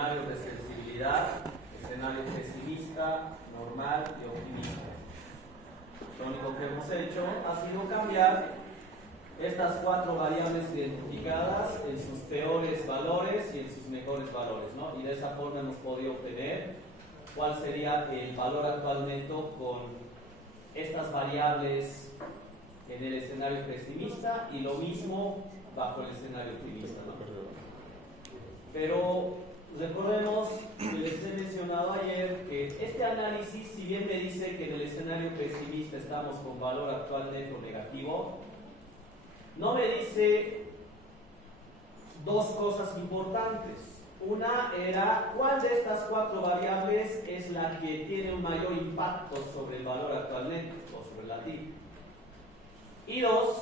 escenarios de sensibilidad, escenario pesimista, normal y optimista. Lo único que hemos hecho ha sido cambiar estas 4 variables identificadas en sus peores valores y en sus mejores valores, ¿no? Y de esa forma hemos podido obtener cuál sería el valor actual neto con estas variables en el escenario pesimista y lo mismo bajo el escenario optimista, ¿no? Pero recordemos que les he mencionado ayer que este análisis, si bien me dice que en el escenario pesimista estamos con valor actual neto negativo, no me dice 2 cosas importantes. Una era cuál de estas 4 variables es la que tiene un mayor impacto sobre el valor actual neto o sobre la TIC. Y 2,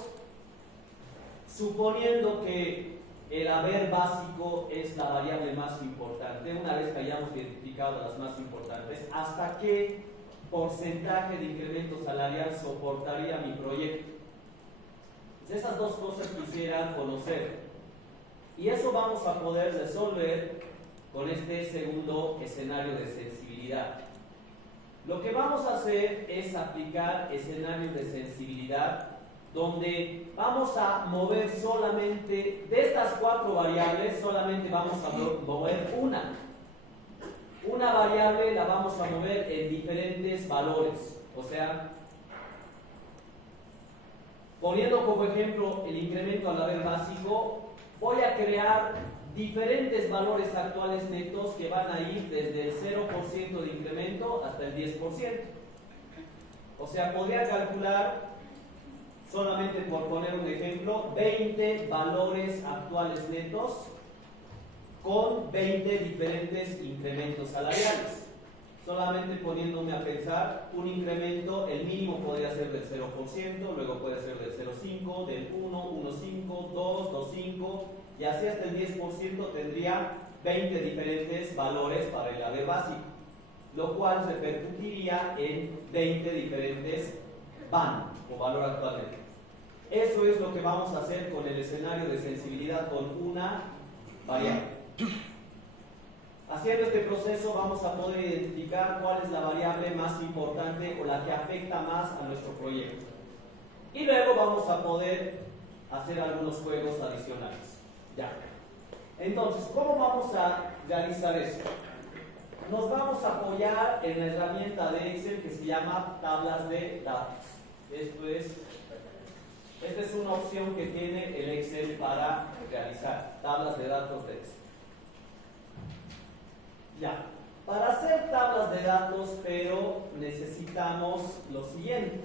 suponiendo que el haber básico es la variable más importante, una vez que hayamos identificado las más importantes, ¿hasta qué porcentaje de incremento salarial soportaría mi proyecto? Esas 2 cosas quisiera conocer. Y eso vamos a poder resolver con este segundo escenario de sensibilidad. Lo que vamos a hacer es aplicar escenarios de sensibilidad donde vamos a mover solamente, de estas 4 variables, solamente vamos a mover una. Una variable la vamos a mover en diferentes valores. O sea, poniendo como ejemplo el incremento al haber básico, voy a crear diferentes valores actuales netos que van a ir desde el 0% de incremento hasta el 10%. O sea, podría calcular, solamente por poner un ejemplo, 20 valores actuales netos con 20 diferentes incrementos salariales. Solamente poniéndome a pensar, un incremento, el mínimo podría ser del 0%, luego puede ser del 0,5, del 1, 1,5, 2, 2,5, y así hasta el 10% tendría 20 diferentes valores para el haber básico, lo cual repercutiría en 20 diferentes BAN, o valor actualmente. Eso es lo que vamos a hacer con el escenario de sensibilidad con una variable. Haciendo este proceso vamos a poder identificar cuál es la variable más importante o la que afecta más a nuestro proyecto. Y luego vamos a poder hacer algunos juegos adicionales. Ya. Entonces, ¿cómo vamos a realizar esto? Nos vamos a apoyar en la herramienta de Excel que se llama tablas de datos. Esta es una opción que tiene el Excel para realizar tablas de datos de Excel. Ya, para hacer tablas de datos, pero necesitamos lo siguiente.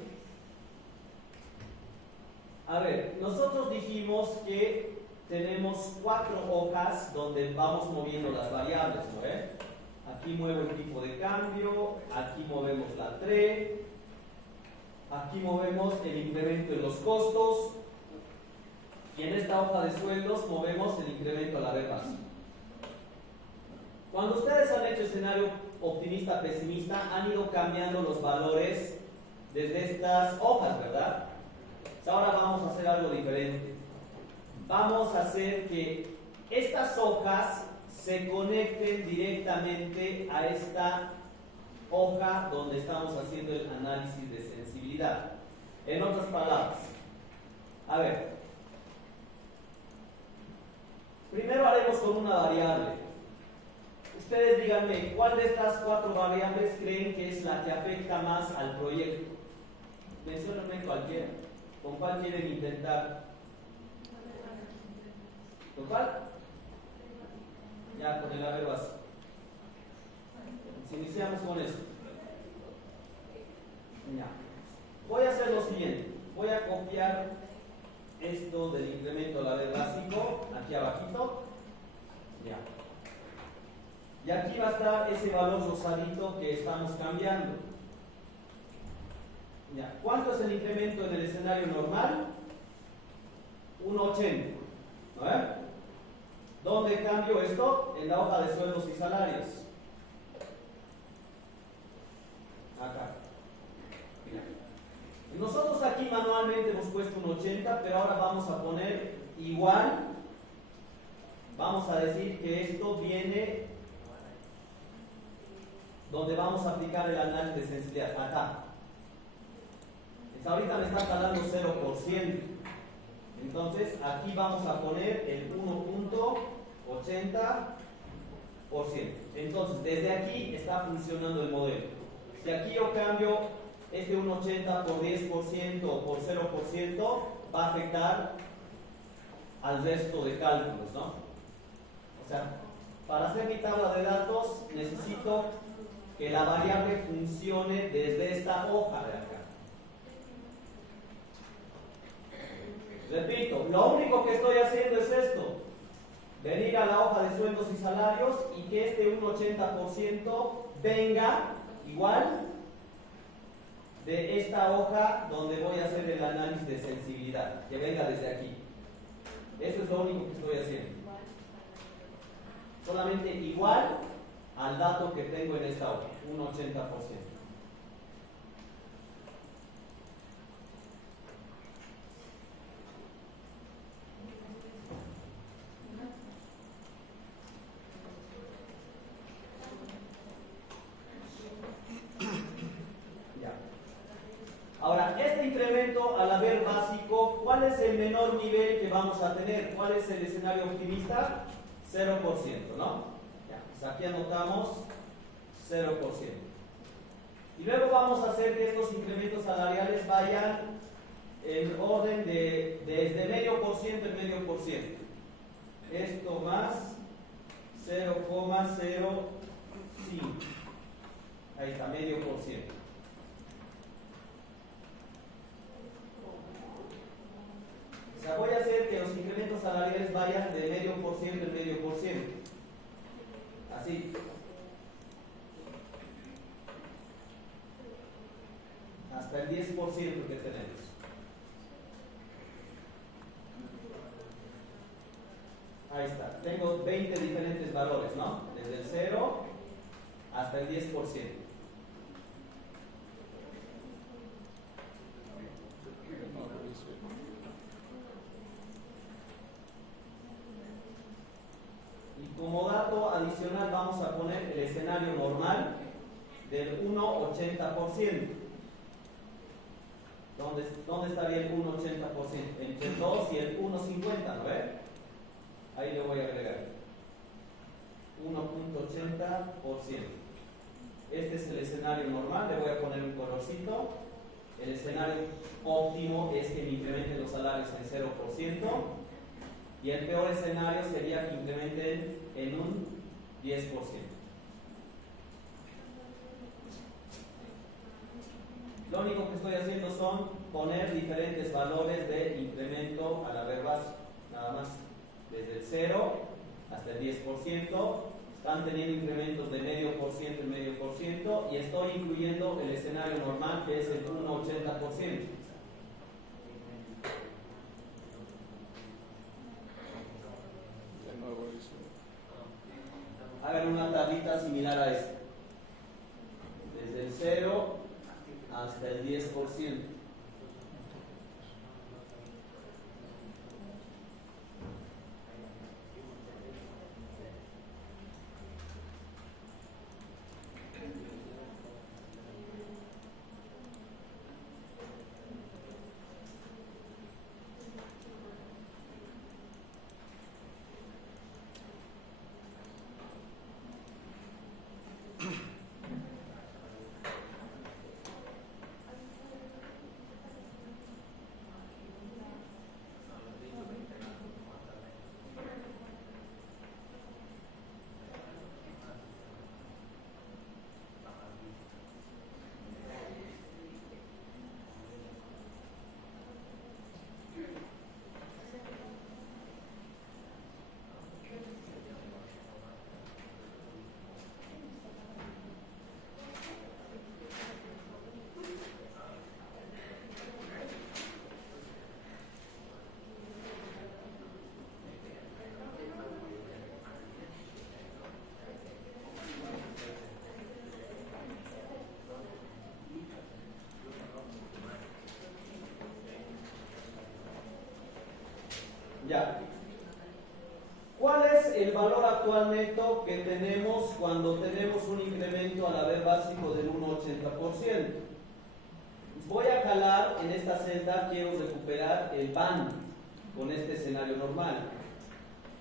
A ver, nosotros dijimos que tenemos 4 hojas donde vamos moviendo las variables, ¿no? Aquí muevo el tipo de cambio, aquí movemos la TRE, aquí movemos el incremento en los costos, y en esta hoja de sueldos movemos el incremento al haber básico. Cuando ustedes han hecho escenario optimista, pesimista, han ido cambiando los valores desde estas hojas, ¿verdad? Ahora vamos a hacer algo diferente. Vamos a hacer que estas hojas se conecten directamente a esta hoja donde estamos haciendo el análisis de sensibilidad. En otras palabras, a ver, primero haremos con una variable. Ustedes díganme, ¿cuál de estas 4 variables creen que es la que afecta más al proyecto? Menciónenme cualquiera. ¿Con cuál quieren intentar? ¿Con cuál? Ya, con el haber básico. Si iniciamos con eso. Ya. Voy a hacer lo siguiente. Voy a copiar esto del incremento al haber básico aquí abajito. Ya. Y aquí va a estar ese valor rosadito que estamos cambiando. Ya. ¿Cuánto es el incremento en el escenario normal? 1,80. ¿No ven? ¿Dónde cambio esto? En la hoja de sueldos y salarios. Acá. Ya. Nosotros aquí manualmente hemos puesto un 80, pero ahora vamos a poner igual. Vamos a decir que esto viene donde vamos a aplicar el análisis de sensibilidad, acá. Ahorita me está calando 0%. Entonces aquí vamos a poner el 1.80%. Entonces desde aquí está funcionando el modelo. Si aquí yo cambio este 1.80 por 10% o por 0%, va a afectar al resto de cálculos, ¿no? O sea, para hacer mi tabla de datos necesito que la variable funcione desde esta hoja de acá. Repito, lo único que estoy haciendo es esto: venir a la hoja de sueldos y salarios y que este 1.80% venga igual de esta hoja donde voy a hacer el análisis de sensibilidad, que venga desde aquí. Eso es lo único que estoy haciendo. Solamente igual al dato que tengo en esta hoja, 1.80%. Ahora, este incremento al haber básico, ¿cuál es el menor nivel que vamos a tener? ¿Cuál es el escenario optimista? 0%, ¿no? Ya, pues aquí anotamos 0%. Y luego vamos a hacer que estos incrementos salariales vayan en orden de desde medio por ciento en medio por ciento. Esto más 0,05. Ahí está, medio por ciento. O sea, voy a hacer que los incrementos salariales vayan de medio por ciento en medio por ciento. Así. Hasta el 10% que tenemos. Ahí está. Tengo 20 diferentes valores, ¿no? Desde el 0 hasta el 10%. Como dato adicional vamos a poner el escenario normal del 1,80%. ¿Dónde estaría el 1,80%? Entre el 2 y el 1,50, ¿no ve? Ahí le voy a agregar 1,80%. Este es el escenario normal, le voy a poner un colorcito. El escenario óptimo es que me incrementen los salarios en 0%. Y el peor escenario sería que incrementen en un 10%. Lo único que estoy haciendo son poner diferentes valores de incremento al haber básico. Nada más. Desde el 0 hasta el 10%. Están teniendo incrementos de medio por ciento en medio por ciento. Y estoy incluyendo el escenario normal, que es el 1,80%. Hagan una tablita similar a esta. Desde el 0 hasta el 10%. Ya. ¿Cuál es el valor actual neto que tenemos cuando tenemos un incremento al haber básico del 1,80%. Voy a jalar en esta celda, quiero recuperar el BAN con este escenario normal.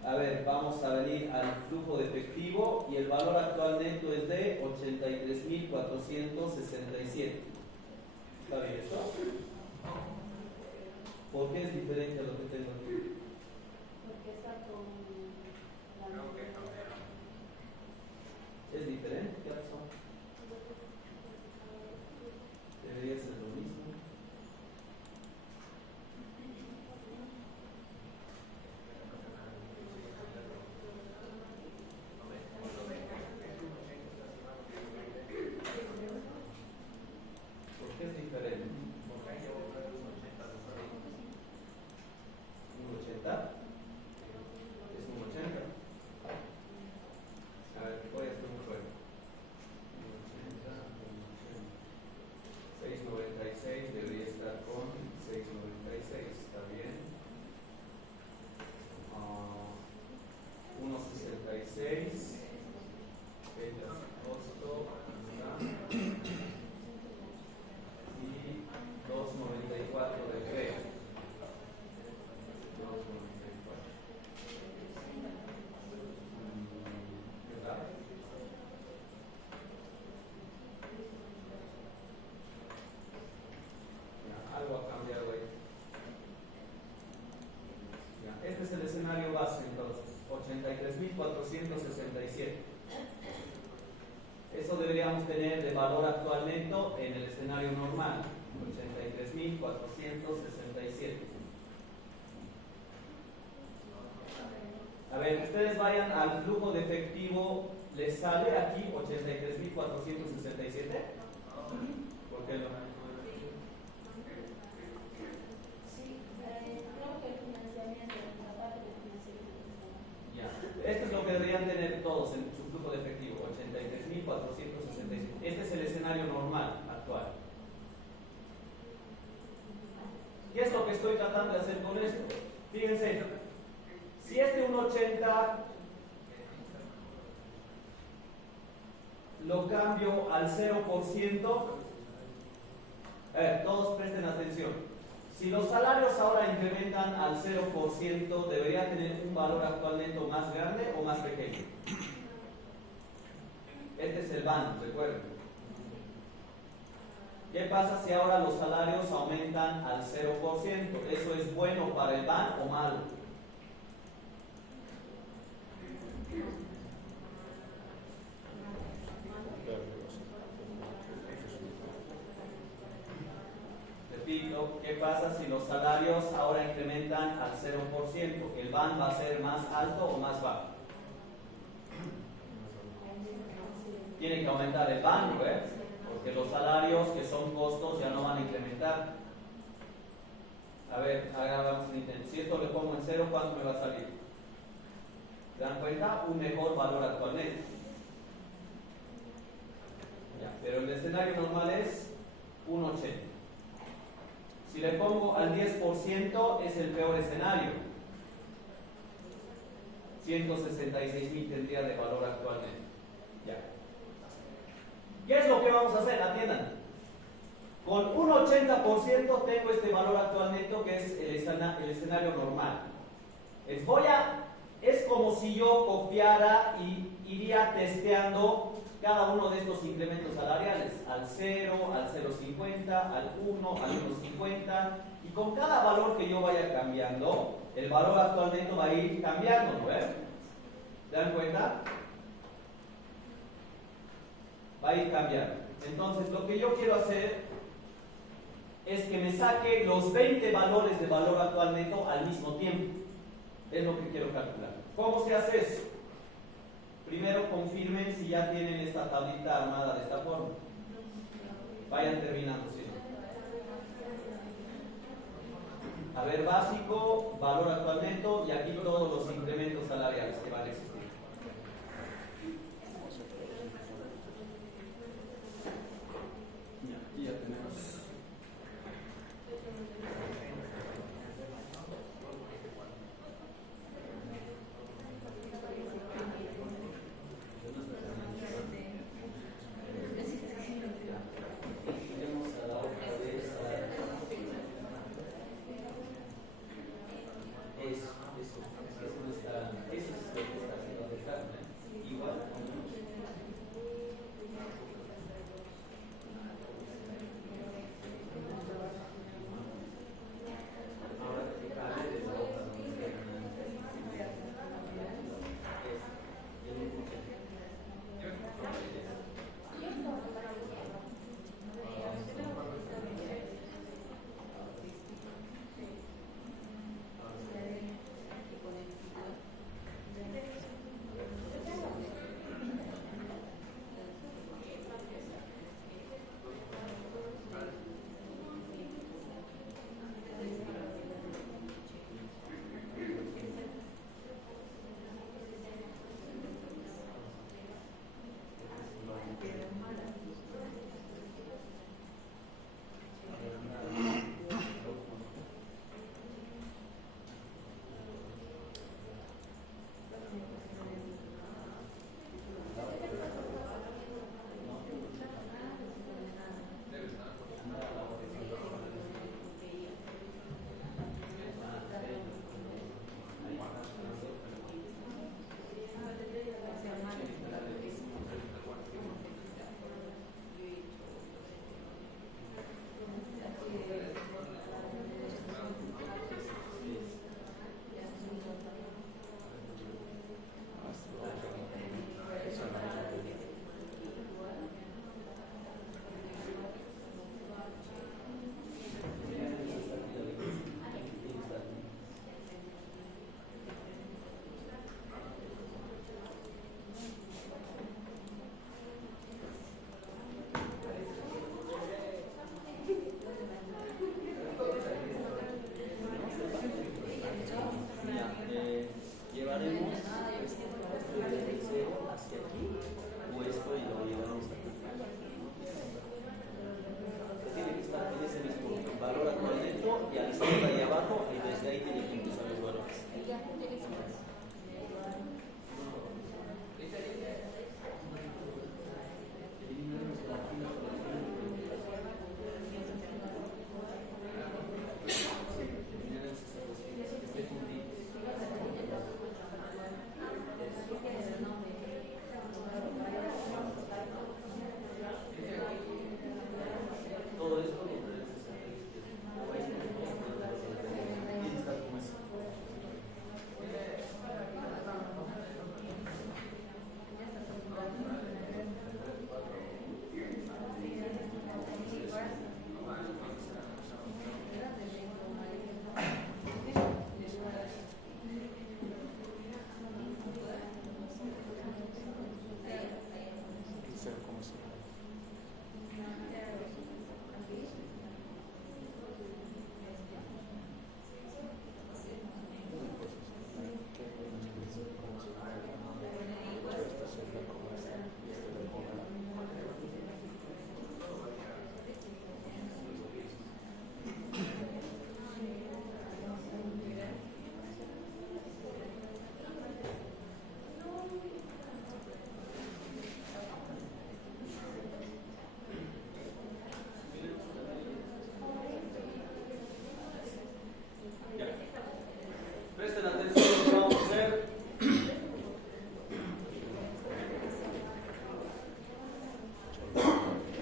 A ver, vamos a venir al flujo de efectivo y el valor actual neto es de 83.467. ¿Está bien esto? ¿Por qué es diferente a lo que tengo aquí? Porque está con la... ¿Es diferente? ¿Qué pasó? Debería ser lo mismo. ¿Por qué es diferente? ¿Un 80? Es un 80. A ver, voy a hacer un juego. 696 debería estar con 696, ¿está bien? 166, fechas costo, ¿está? Y 294 de creo. 294. ¿Verdad? Ya, algo ha cambiado ahí. Ya, este es el escenario base entonces, 83.467. Eso deberíamos tener de valor actual neto en el escenario normal, 83.467. A ver, ustedes vayan al flujo de efectivo, ¿les sale aquí 83.467? ¿Por qué no? Sí, creo que el financiamiento, la parte de financiamiento. Ya. Esto es lo que deberían tener todos en su flujo de efectivo, 83.467. Este es el escenario normal actual. ¿Qué es lo que estoy tratando de hacer con esto? Fíjense, si este 1,80 lo cambio al 0%, todos presten atención. Si los salarios ahora incrementan al 0%, ¿debería tener un valor actual neto más grande o más pequeño? Este es el BAN, recuerden. ¿Qué pasa si ahora los salarios aumentan al 0%? ¿Eso es bueno para el BAN o malo? Repito, ¿qué pasa si los salarios ahora incrementan al 0%? ¿El BAN va a ser más alto o más bajo? Tiene que aumentar el BAN, ¿ves? Porque los salarios que son costos ya no van a incrementar. A ver, hagamos un intento. Si esto le pongo en 0, ¿cuánto me va a salir? ¿Se dan cuenta? Un mejor valor actualmente. Ya, pero el escenario normal es 1,80. Si le pongo al 10% es el peor escenario. 166.000 tendría de valor actualmente. Ya. ¿Qué es lo que vamos a hacer? Atiendan. Con un 80% tengo este valor actual neto que es el escenario normal. Es como si yo copiara y iría testeando cada uno de estos incrementos salariales, al 0, al 0,50, al 1, al 1,50, y con cada valor que yo vaya cambiando, el valor actual neto va a ir cambiando, ¿no ven? ¿Se dan cuenta? Va a ir cambiando. Entonces, lo que yo quiero hacer es que me saque los 20 valores de valor actual neto al mismo tiempo. Es lo que quiero calcular. ¿Cómo se hace eso? Primero confirmen si ya tienen esta tablita armada de esta forma. Vayan terminando, ¿sí? A ver, básico, valor actual neto y aquí todos los incrementos salariales que van a existir. Aquí ya tenemos.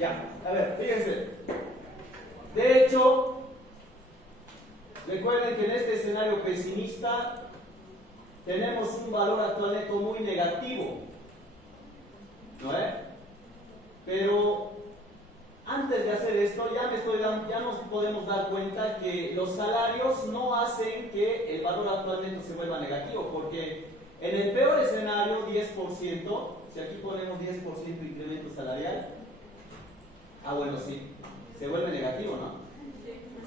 Ya, a ver, fíjense. De hecho, recuerden que en este escenario pesimista tenemos un valor actual neto muy negativo, ¿no es? Pero antes de hacer esto, ya nos podemos dar cuenta que los salarios no hacen que el valor actual neto se vuelva negativo, porque en el peor escenario, 10%, si aquí ponemos 10% de incremento salarial, bueno, sí, se vuelve negativo, ¿no?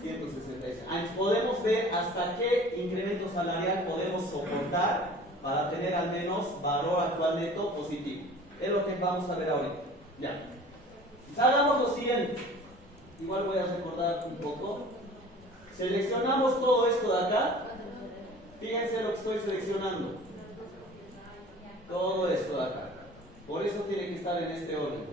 166. Podemos ver hasta qué incremento salarial podemos soportar para tener al menos valor actual neto positivo. Es lo que vamos a ver ahorita. Ya. Hagamos lo siguiente. Igual voy a recordar un poco. Seleccionamos todo esto de acá. Fíjense lo que estoy seleccionando. Todo esto de acá. Por eso tiene que estar en este orden.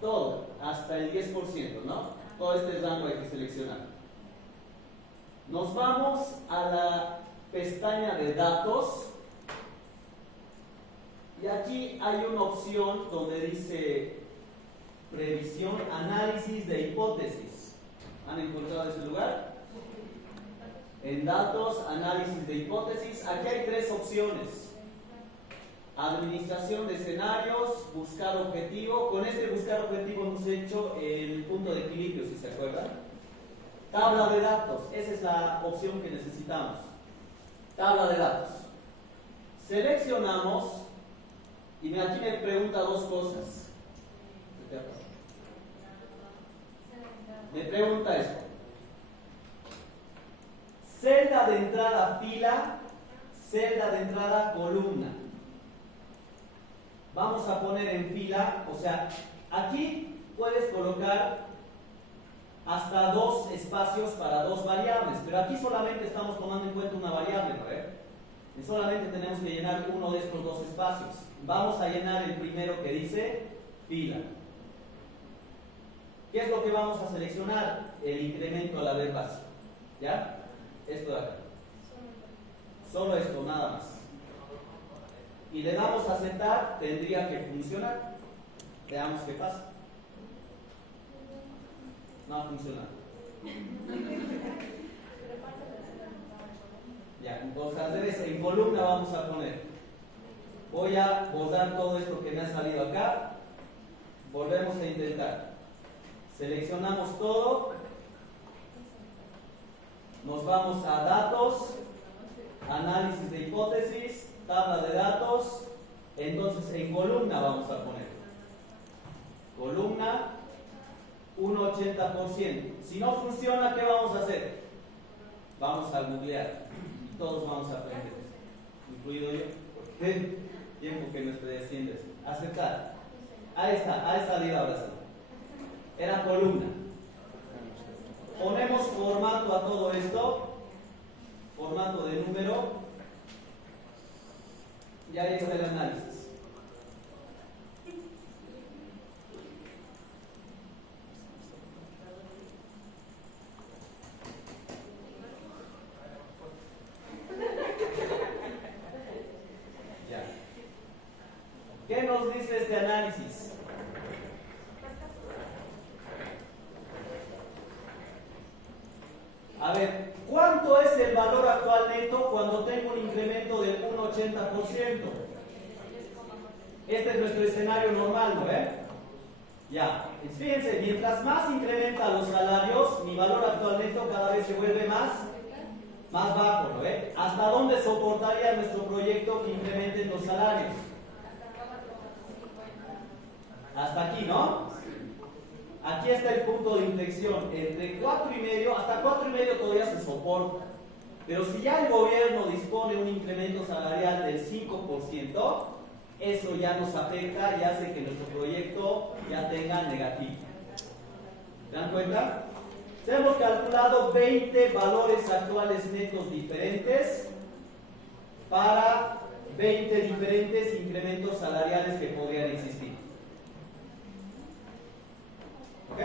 Todo, hasta el 10%, ¿no? Todo este rango hay que seleccionar. Nos vamos a la pestaña de datos. Y aquí hay una opción donde dice previsión, análisis de hipótesis. ¿Han encontrado ese lugar? En datos, análisis de hipótesis. Aquí hay tres opciones. Administración de escenarios, buscar objetivo. Con este buscar objetivo hemos hecho el punto de equilibrio, si se acuerdan. Tabla de datos. Esa es la opción que necesitamos. Tabla de datos. Seleccionamos. Y aquí me pregunta dos cosas. Me pregunta esto. Celda de entrada fila, celda de entrada columna. Vamos a poner en fila, o sea, aquí puedes colocar hasta 2 espacios para 2 variables, pero aquí solamente estamos tomando en cuenta una variable, ¿no? Y solamente tenemos que llenar uno de estos 2 espacios. Vamos a llenar el primero que dice fila. ¿Qué es lo que vamos a seleccionar? El incremento a la vez básico. ¿Ya? Esto de acá. Solo esto, nada más. Y le damos a aceptar, tendría que funcionar. Veamos qué pasa. No ha funcionado. Ya, entonces al revés, en columna vamos a poner. Voy a borrar todo esto que me ha salido acá. Volvemos a intentar. Seleccionamos todo. Nos vamos a datos, análisis de hipótesis, tabla de datos. Entonces en columna vamos a poner. Columna, un 80%. Si no funciona, ¿qué vamos a hacer? Vamos a googlear. Y todos vamos a aprender. Incluido yo. Porque tiempo que me estoy haciendo eso. Aceptar. Ahí está, ahí salido ahora sí. Era columna. Ponemos formato a todo esto. Formato de número. Y ahí está el análisis. Ya. ¿Qué nos dice este análisis? A ver, ¿cuánto es el valor actual neto cuando tengo un incremento del 1,80%? Este es nuestro escenario normal, ¿no? Ya, fíjense, mientras más incrementa los salarios, mi valor actual neto cada vez se vuelve más bajo, ¿no? ¿Hasta dónde soportaría nuestro proyecto que incrementen los salarios? Hasta aquí, ¿no? Aquí está el punto de inflexión, entre 4,5, hasta 4,5 todavía se soporta. Pero si ya el gobierno dispone un incremento salarial del 5%, eso ya nos afecta y hace que nuestro proyecto ya tenga negativo. ¿Se dan cuenta? Hemos calculado 20 valores actuales netos diferentes para 20 diferentes incrementos salariales que podrían existir. ¿Ok?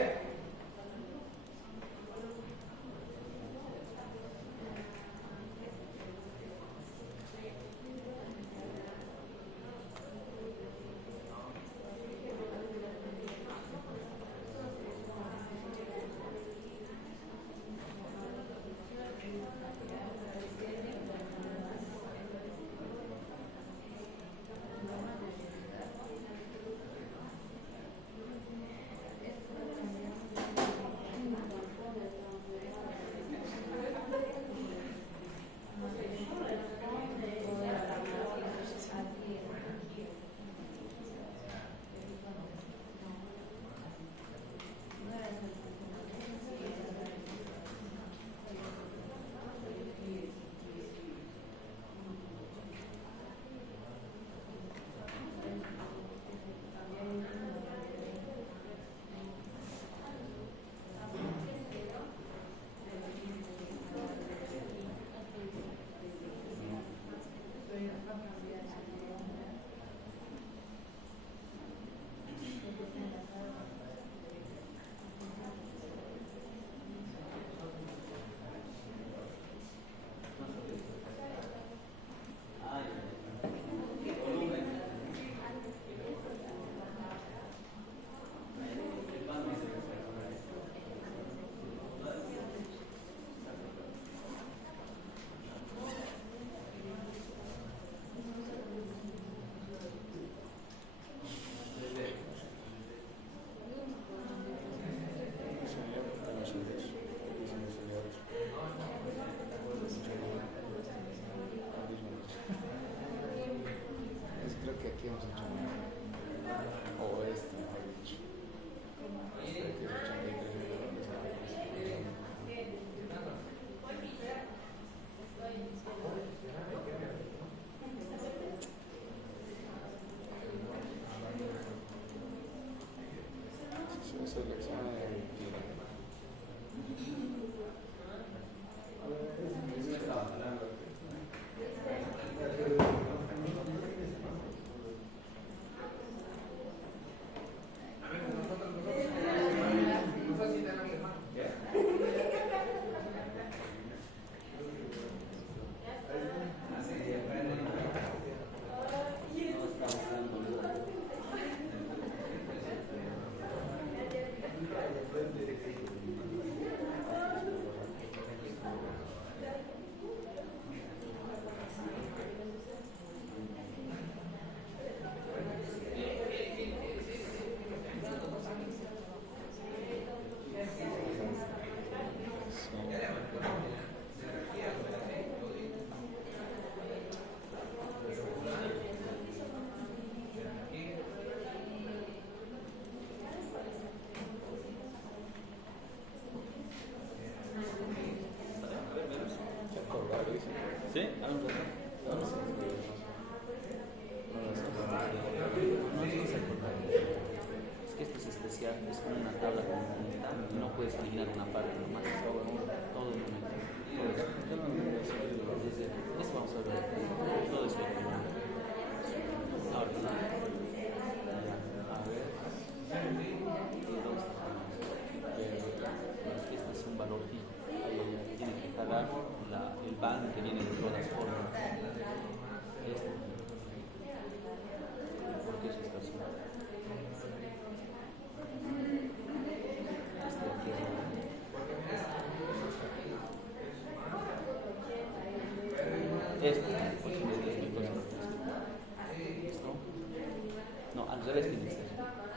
revés tiene que ser.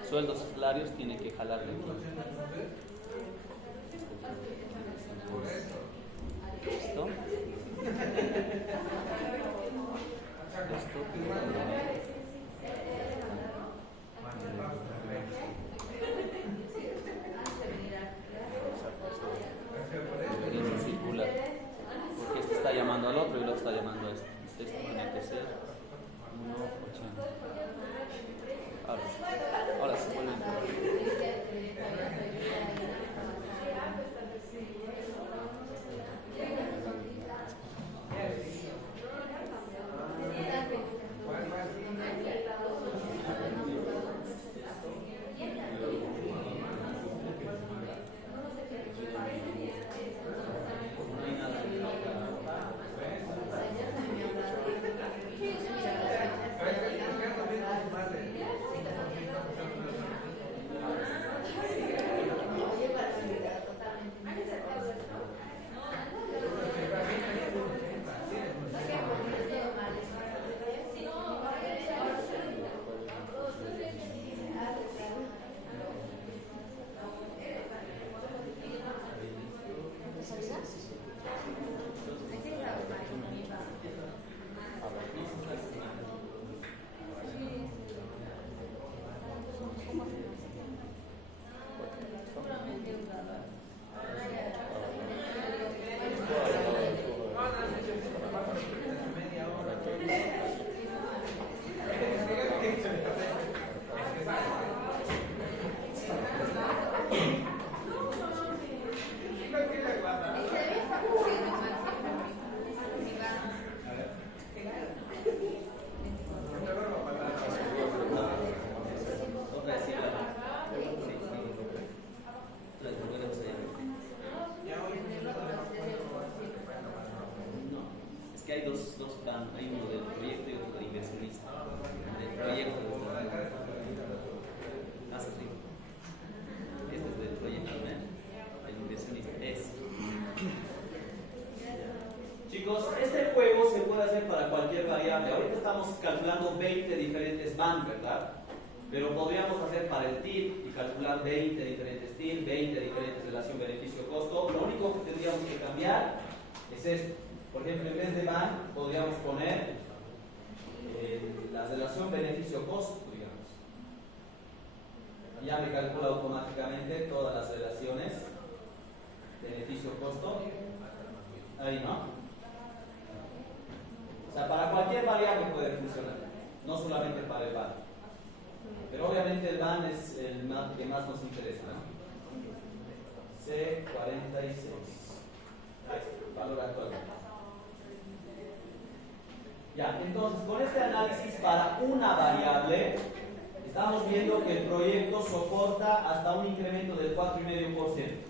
Sueldos salarios tiene que jalar de aquí. ¿Listo? Esto circular, porque este está llamando al otro y el otro está llamando a este. Esto tiene que ser 1,80. Ahora se vuelve a hay uno del proyecto y otro del inversionista. Del proyecto más arriba. Este es del proyecto, ¿no? El inversionista es. Chicos, este juego se puede hacer para cualquier variable. Ahorita estamos calculando 20 diferentes van, ¿verdad? Pero podríamos hacer para el TIR y calcular 20 diferentes TIR, 20 diferentes relación beneficio-costo. Lo único que tendríamos que cambiar es esto. Por ejemplo, en vez de van, podríamos poner la relación beneficio-costo, digamos. Ya me calcula automáticamente todas las relaciones beneficio-costo. Ahí, ¿no? O sea, para cualquier variable puede funcionar, no solamente para el van. Pero obviamente el van es el que más nos interesa, ¿no? C46. Ahí está, valor actual. Ya, entonces con este análisis para una variable, estamos viendo que el proyecto soporta hasta un incremento del 4,5%.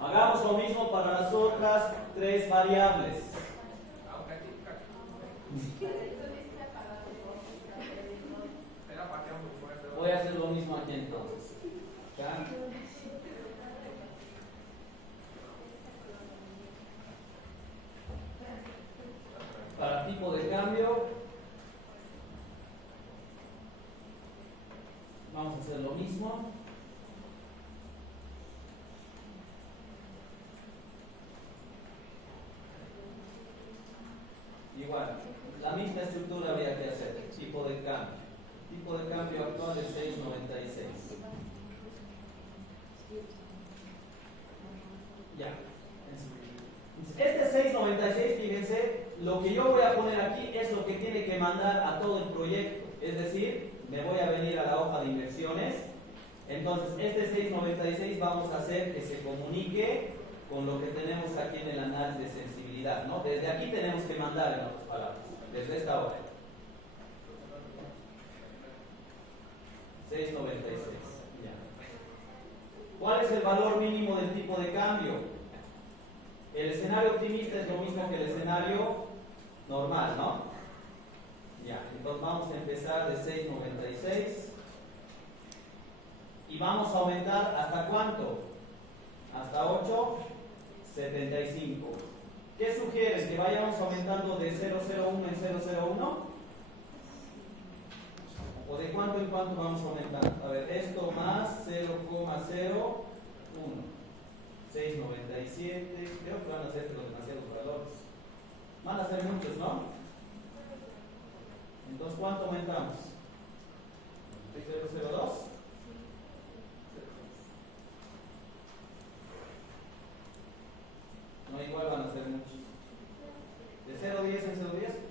Hagamos lo mismo para las otras 3 variables. Voy a hacer lo mismo aquí entonces. ¿Ya? Para tipo de cambio, vamos a hacer lo mismo. Igual, la misma estructura habría que hacer. Tipo de cambio. Tipo de cambio actual es 6,96. Ya. Este 6,96, fíjense, lo que yo voy a poner aquí es lo que tiene que mandar a todo el proyecto. Es decir, me voy a venir a la hoja de inversiones. Entonces, este 6,96 vamos a hacer que se comunique con lo que tenemos aquí en el análisis de sensibilidad, ¿no? Desde aquí tenemos que mandar, en otras palabras, desde esta hoja. 6,96. Ya. ¿Cuál es el valor mínimo del tipo de cambio? El escenario optimista es lo mismo que el escenario normal, ¿no? Ya, entonces vamos a empezar de 6,96 y vamos a aumentar ¿hasta cuánto? Hasta 8,75. ¿Qué sugieres? ¿Que vayamos aumentando de 0,01 en 0,01? ¿O de cuánto en cuánto vamos aumentando? A ver, esto más 0,01. 697. Creo que van a ser demasiados valores. Van a ser muchos, ¿no? Entonces, ¿cuánto aumentamos? 0,02. No, igual van a ser muchos. De 0,10 en 0,10.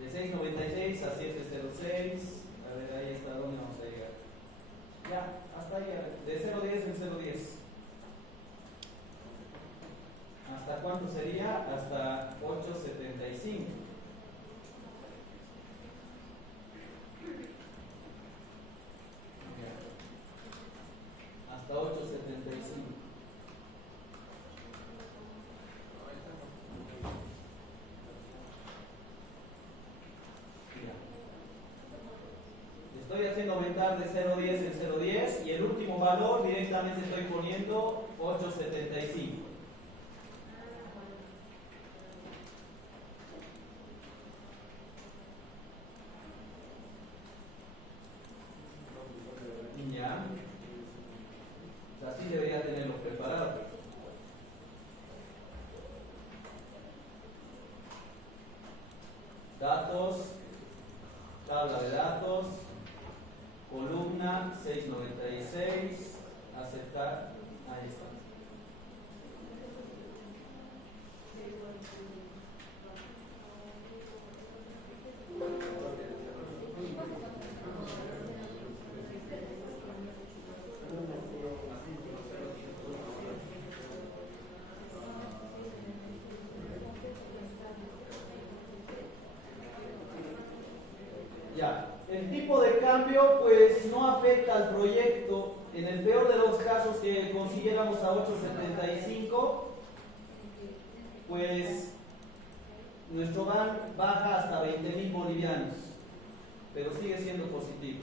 De 696 a 706. A ver, ahí está donde vamos a llegar. Ya, hasta ahí. De 0,10 en 0,10. ¿Hasta cuánto sería? Hasta 875. Hasta 875. Estoy haciendo aumentar de 0,10 en 0,10 y el último valor directamente estoy poniendo 875. Ya. O sea, así debería tenerlo preparado. Datos, tabla de datos, columna 696, aceptar, ahí está. Ya, el tipo de cambio pues no afecta al proyecto. En el peor de los casos que consiguiéramos a 875, pues nuestro BAN baja hasta 20.000 bolivianos, pero sigue siendo positivo.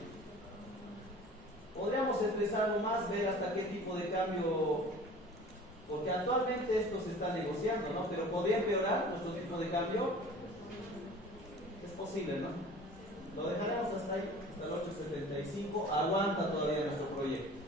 Podríamos expresarlo más, ver hasta qué tipo de cambio, porque actualmente esto se está negociando, ¿no? Pero podría empeorar nuestro tipo de cambio. Es posible, ¿no? Lo dejaremos hasta ahí, hasta el 875. Aguanta todavía nuestro proyecto.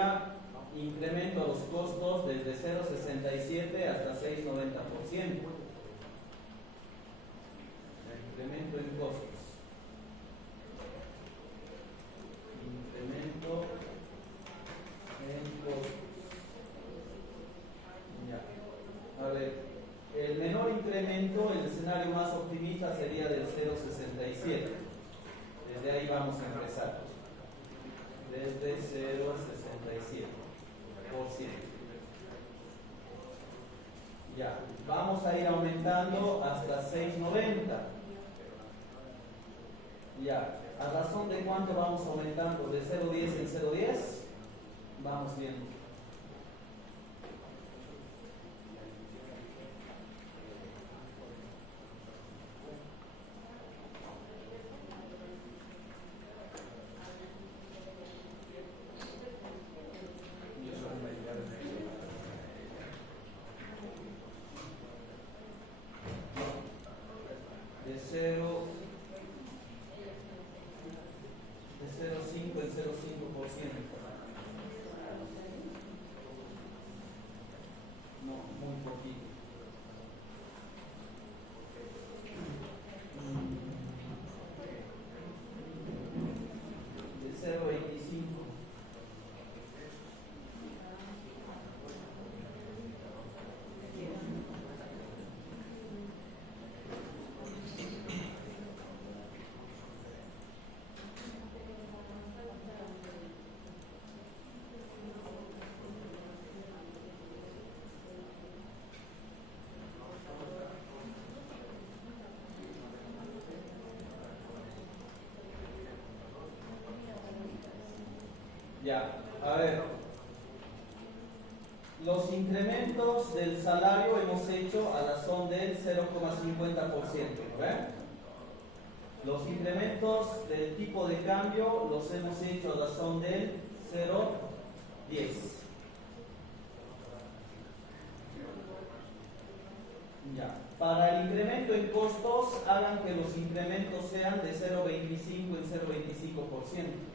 sería incremento a los costos desde 0,67 hasta 6,90%. Incremento en costos. Incremento en costos. Ya. A ver, el menor incremento, el escenario más optimista sería del 0,67. Desde ahí vamos a empezar. Desde 0,67%. Ya, vamos a ir aumentando hasta 6,90. Ya, ¿a razón de cuánto vamos aumentando? ¿De 0,10 en 0,10? Vamos viendo. De 0,5 en 0,5%. No, muy poquito. De 0,25. Ya, a ver, los incrementos del salario hemos hecho a razón del 0,50%, ¿ven? Los incrementos del tipo de cambio los hemos hecho a razón del 0,10. Ya, para el incremento en costos, hagan que los incrementos sean de 0,25 en 0,25%.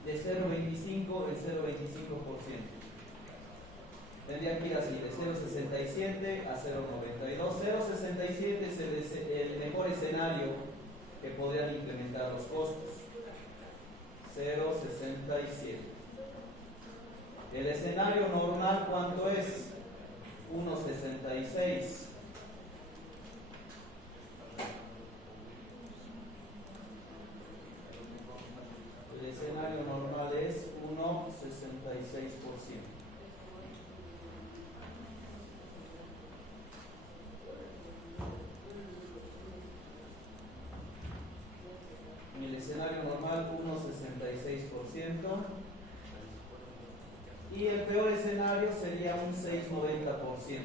De 0,25 en 0,25%. Tendría que ir así, de 0,67 a 0,92. 0,67 es el mejor escenario que podrían incrementar los costos. 0,67. El escenario normal, ¿cuánto es? 1,66. El escenario normal es 1,66%. En el escenario normal 1,66%. Y el peor escenario sería un 6,90%.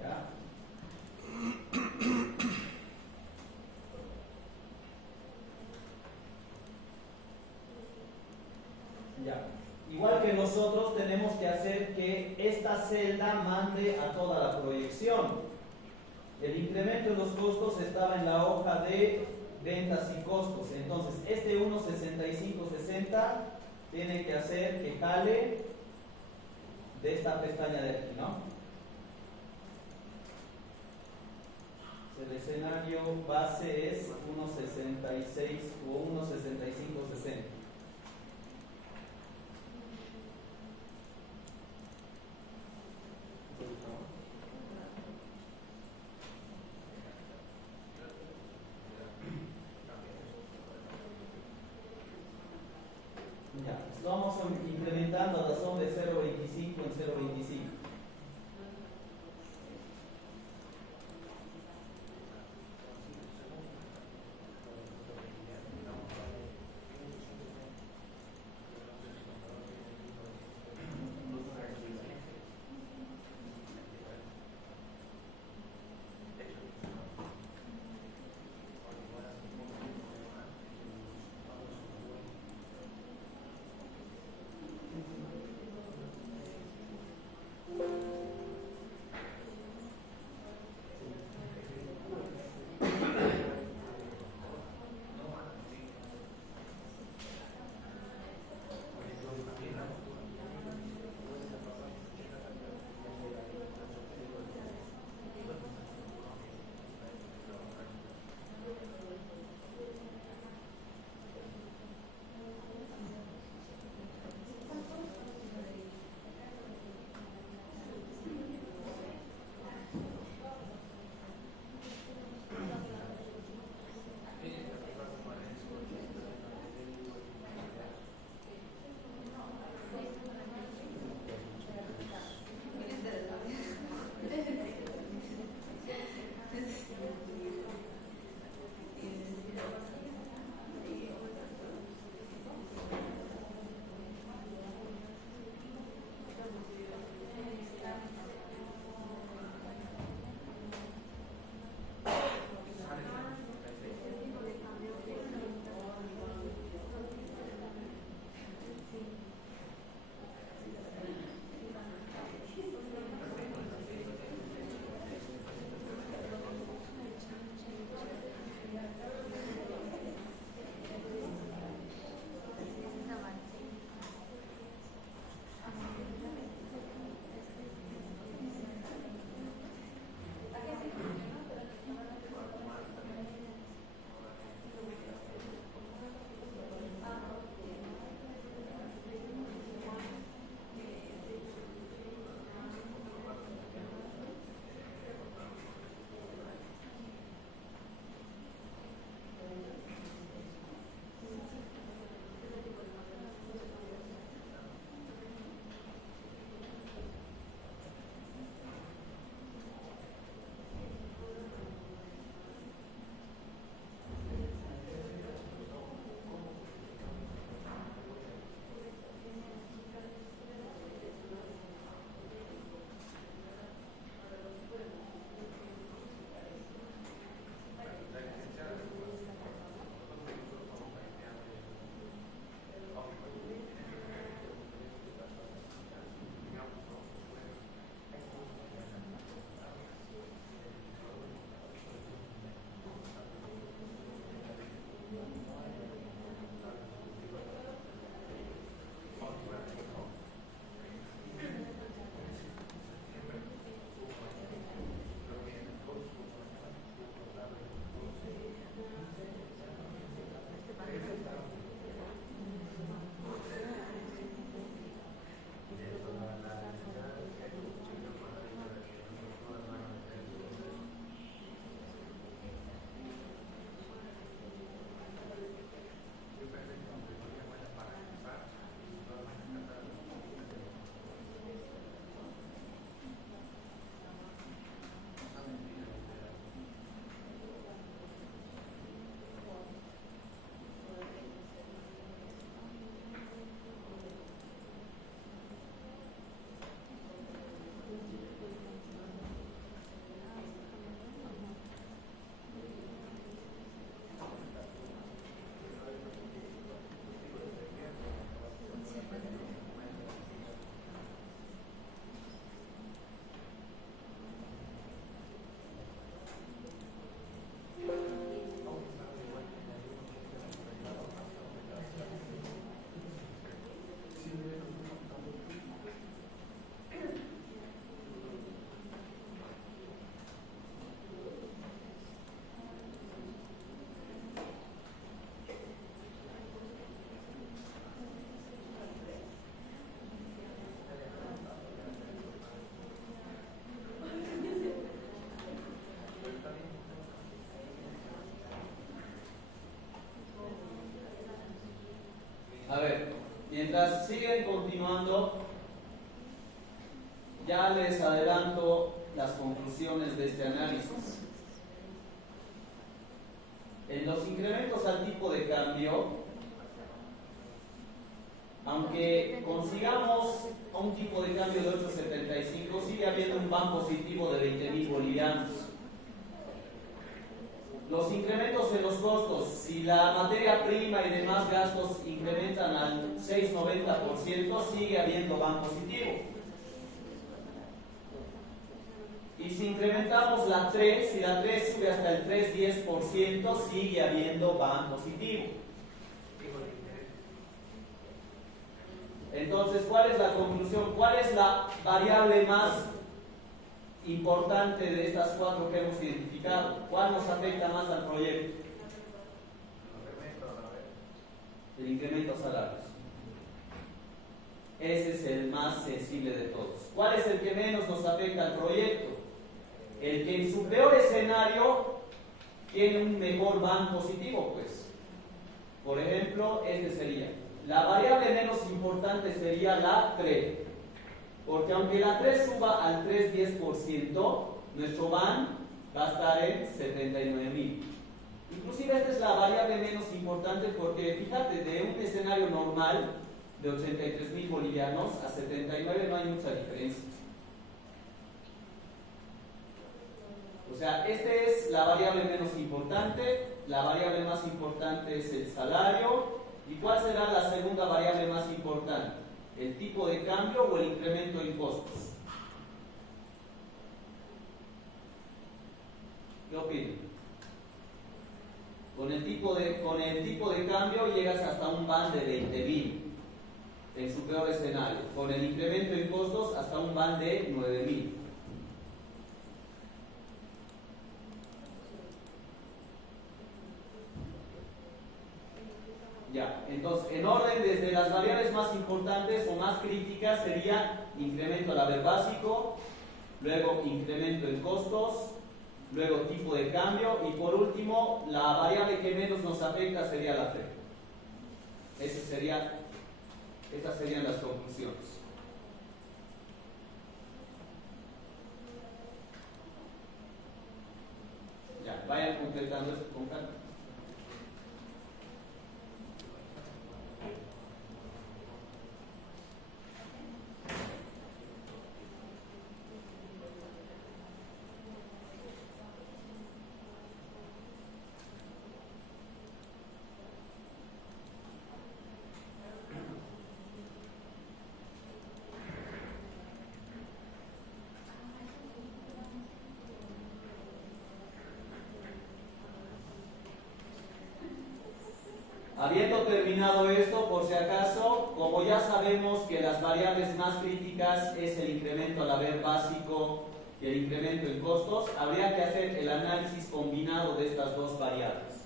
¿Ya? Ya. Igual que nosotros tenemos que hacer que esta celda mande a toda la proyección. El incremento en los costos estaba en la hoja de ventas y costos. Entonces, este 1,6560 tiene que hacer que jale de esta pestaña de aquí, ¿no? El escenario base es 1,66 o 1,6560. Ya, estamos incrementando a razón de 0,25 en 0,25. Mientras siguen continuando, ya les adelanto las conclusiones de este análisis. En los incrementos al tipo de cambio, aunque consigamos un tipo de cambio de 8.75, sigue habiendo un van positivo de 20.000 bolivianos. Los incrementos en los costos, si la materia prima y demás gastos incrementan al 6,90%, sigue habiendo van positivo. Y si incrementamos la 3, si la 3 sube hasta el 3,10%, sigue habiendo van positivo. Entonces, ¿cuál es la conclusión? ¿Cuál es la variable más importante de estas cuatro que hemos identificado? ¿Cuál nos afecta más al proyecto? El incremento a salarios. Ese es el más sensible de todos. ¿Cuál es el que menos nos afecta al proyecto? El que en su peor escenario tiene un mejor van positivo, pues. Por ejemplo, este sería. La variable menos importante sería la 3. Porque aunque la 3 suba al 3,10%, nuestro van va a estar en 79.000. Inclusive esta es la variable menos importante porque, fíjate, de un escenario normal de 83.000 bolivianos a 79 no hay mucha diferencia. O sea, esta es la variable menos importante, la variable más importante es el salario. ¿Y cuál será la segunda variable más importante? ¿El tipo de cambio o el incremento en costos? ¿Qué opinan? Con el tipo de cambio llegas hasta un van de 20.000 en su peor escenario. Con el incremento en costos hasta un van de 9.000. Ya, entonces, en orden desde las variables más importantes o más críticas sería incremento al haber básico, luego incremento en costos, luego tipo de cambio y por último la variable que menos nos afecta sería la T. Estas serían las conclusiones. Ya, vayan completando esto con calma. Habiendo terminado esto, por si acaso, como ya sabemos que las variables más críticas es el incremento al haber básico y el incremento en costos, habría que hacer el análisis combinado de estas dos variables.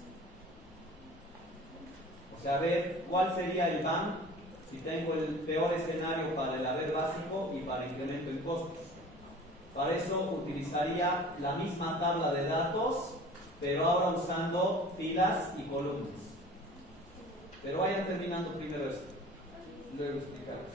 O sea, ver cuál sería el van si tengo el peor escenario para el haber básico y para el incremento en costos. Para eso utilizaría la misma tabla de datos, pero ahora usando filas y columnas. Pero vayan terminando primero esto, luego explicaros.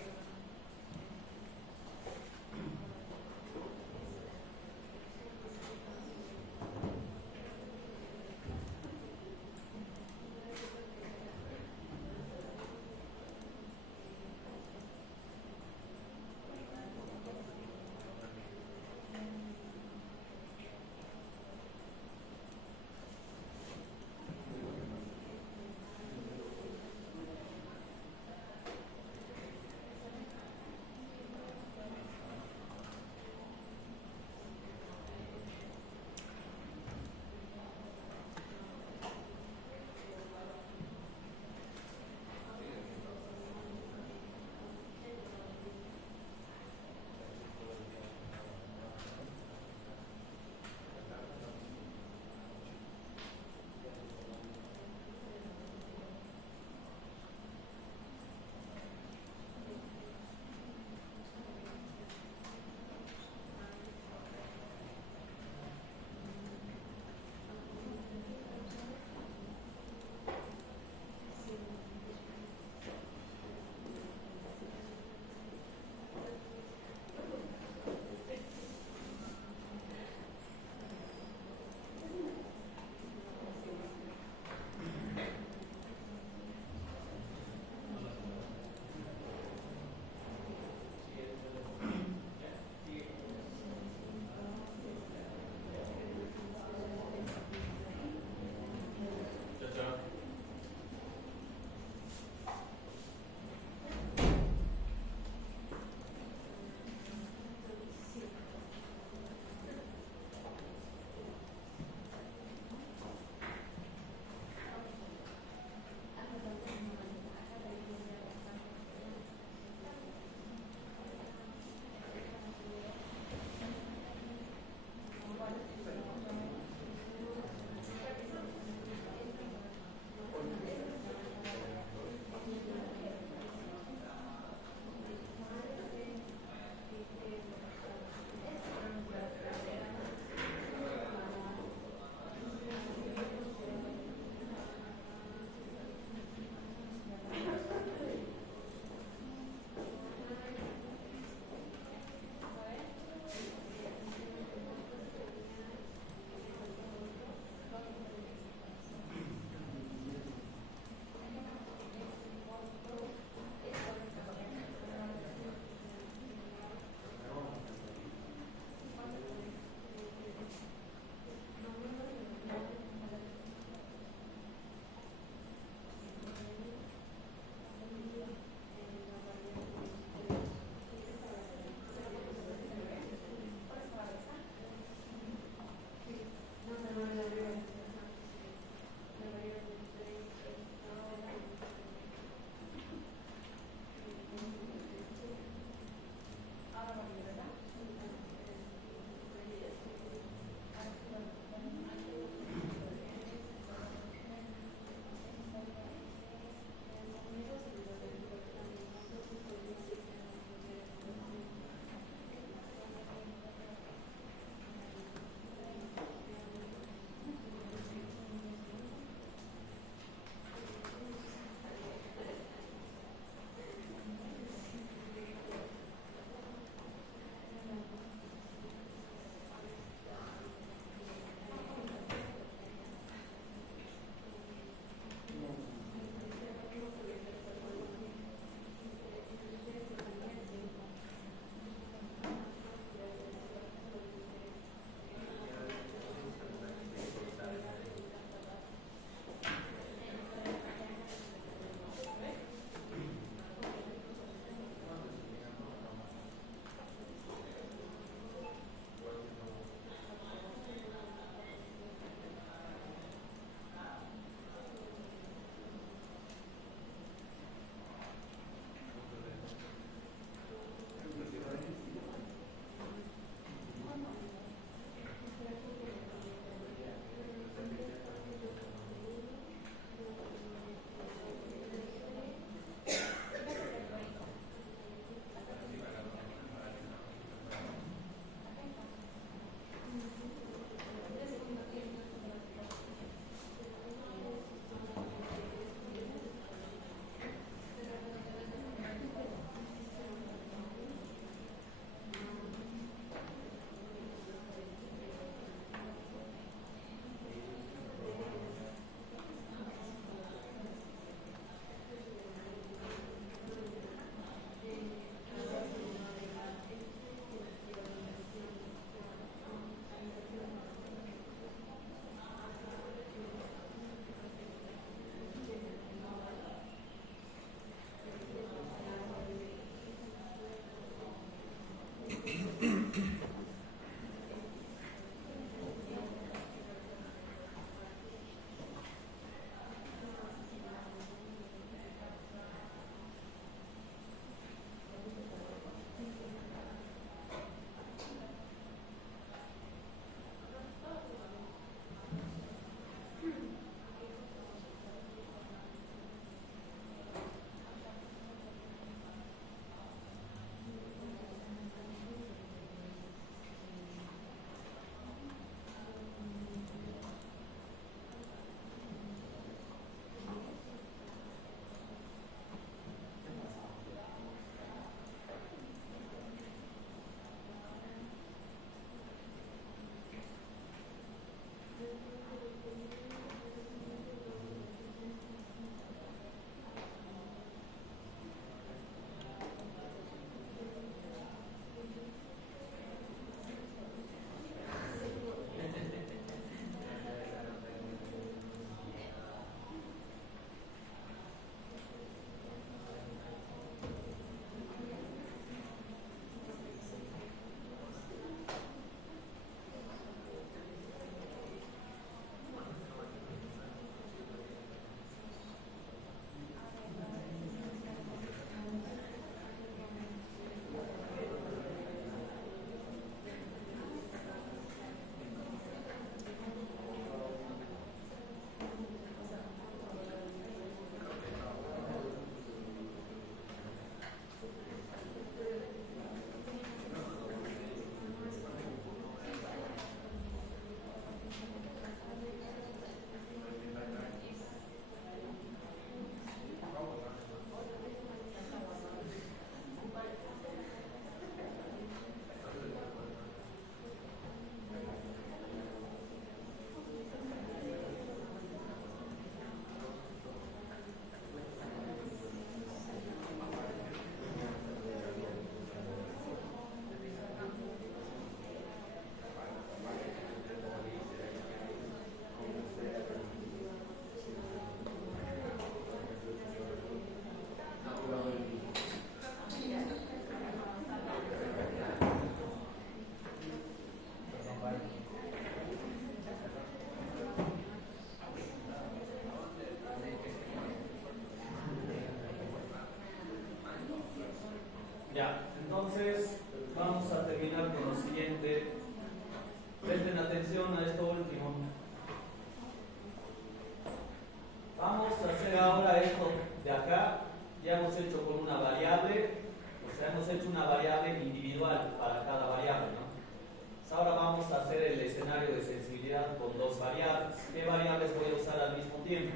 sería con dos variables. ¿Qué variables voy a usar al mismo tiempo?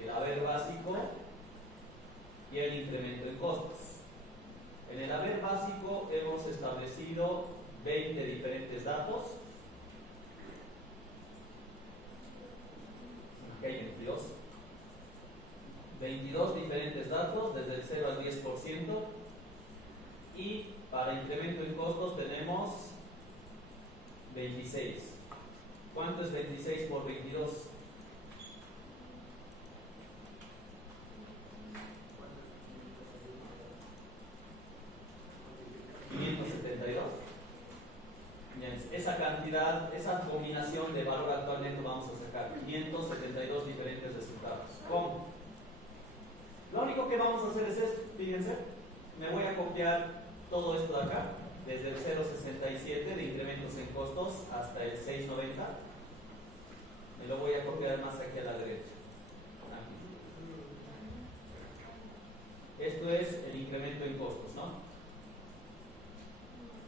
El haber básico y el incremento en costos. En el haber básico hemos establecido 20 diferentes datos. Aquí hay 22 diferentes datos, desde el 0 al 10%. Y para incremento en costos tenemos 26. ¿Cuánto es 26 por 22? ¿572? Bien, esa cantidad, esa combinación de valor actual neto vamos a sacar 572 diferentes resultados. ¿Cómo? Lo único que vamos a hacer es esto, fíjense, me voy a copiar todo esto de acá, desde el 0.67 de incrementos en costos hasta el 6.90, me lo voy a copiar más aquí a la derecha. Esto es el incremento en costos, ¿no?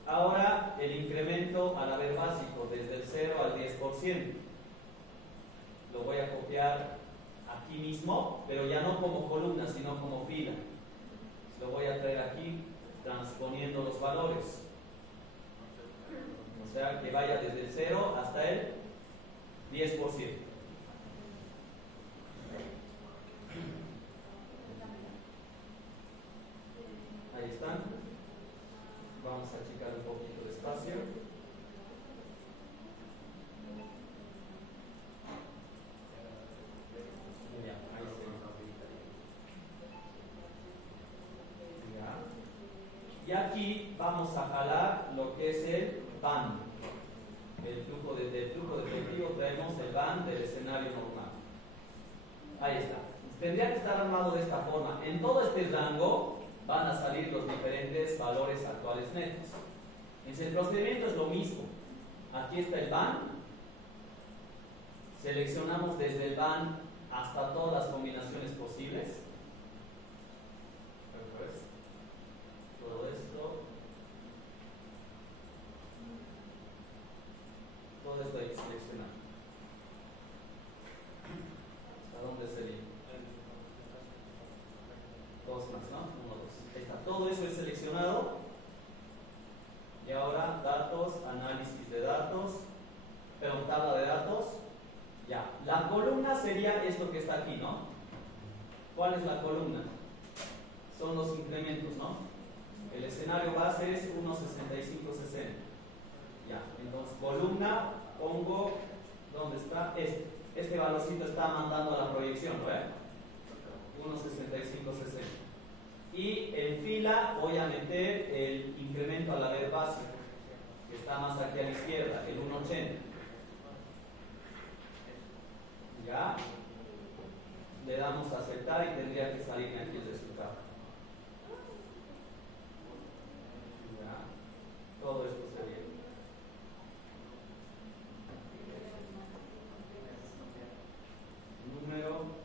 Ahora el incremento al haber básico, desde el 0 al 10%, lo voy a copiar aquí mismo, pero ya no como columna, sino como fila. Lo voy a traer aquí, transponiendo los valores. O sea, que vaya desde el 0 hasta el 10%. Ahí están. Vamos a achicar un poquito de espacio. Ya, ahí está. Ya. Y aquí vamos a jalar lo que es el band. Del flujo detectivo traemos el band del escenario normal. Ahí está. Tendría que estar armado de esta forma. En todo este rango van a salir los diferentes valores actuales netos. En el procedimiento es lo mismo. Aquí está el band. Seleccionamos desde el band hasta todas las combinaciones posibles. Todo esto. Todo esto hay que seleccionar. ¿Hasta dónde sería? Dos más, ¿no? 1, 2. Ahí está. Todo eso es seleccionado. Y ahora datos, análisis de datos, pero tabla de datos. Ya. La columna sería esto que está aquí, ¿no? ¿Cuál es la columna? Son los incrementos, ¿no? El escenario base es 1.6560. Ya. Entonces, columna, pongo, ¿dónde está? Este valorcito está mandando a la proyección, ¿no? 1.6560. Y en fila voy a meter el incremento al haber básico, que está más aquí a la izquierda, el 1.80. Ya. Le damos a aceptar y tendría que salirme aquí el resultado. Ya. Todo esto sería. Número.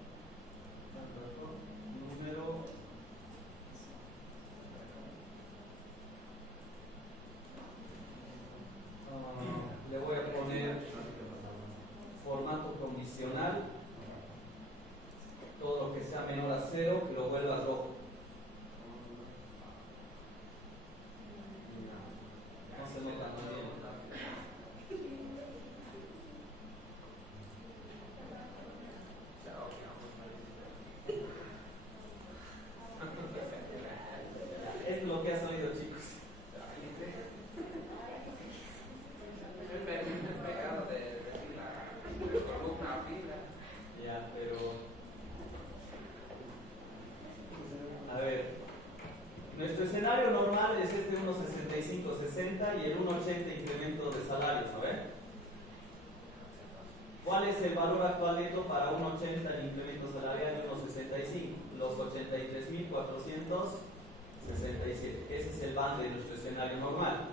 Le voy a poner formato condicional. Todo lo que sea menor a 0 que lo vuelva rojo. No se metan más bien. Es lo que has oído, chicos. Ya, pero a ver, nuestro escenario normal es este 1.6560 y el 1.80 incremento de salarios, ¿no ven? ¿Cuál es el valor actual neto para 1.80 el incremento salarial de 1.65? Los 83.467. Ese es el band de nuestro escenario normal.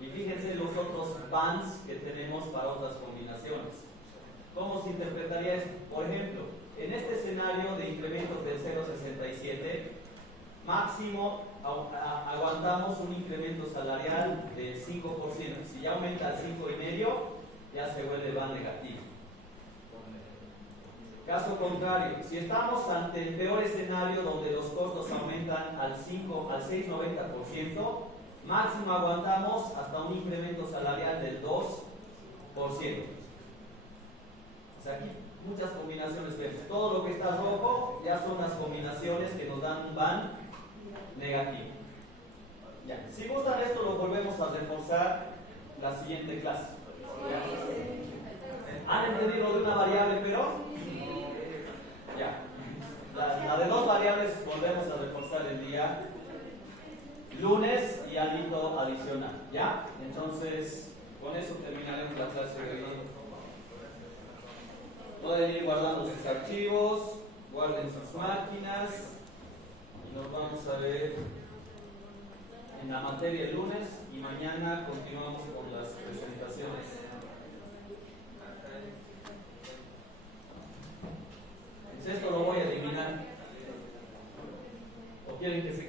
Y fíjense los otros bands que tenemos para otras combinaciones. ¿Cómo se interpretaría esto? Por ejemplo, en este escenario de incrementos del 0.67, máximo aguantamos un incremento salarial del 5%. Si ya aumenta al 5,5%, ya se vuelve será negativo. Caso contrario, si estamos ante el peor escenario donde los costos aumentan al 6,90%, máximo aguantamos hasta un incremento salarial del 2%. O sea, aquí muchas combinaciones vemos. Todo lo que está rojo ya son las combinaciones que nos dan un ban negativo. Ya. Si gustan esto lo volvemos a reforzar la siguiente clase. ¿Ya? ¿Han entendido de una variable pero? Ya. La de dos variables volvemos a reforzar el día lunes y algo adicional. ¿Ya? Entonces, con eso terminaremos la clase de hoy. Pueden ir guardando sus archivos, guarden sus máquinas y nos vamos a ver en la materia el lunes y mañana continuamos con las presentaciones. Esto lo voy a eliminar. ¿O quieren que se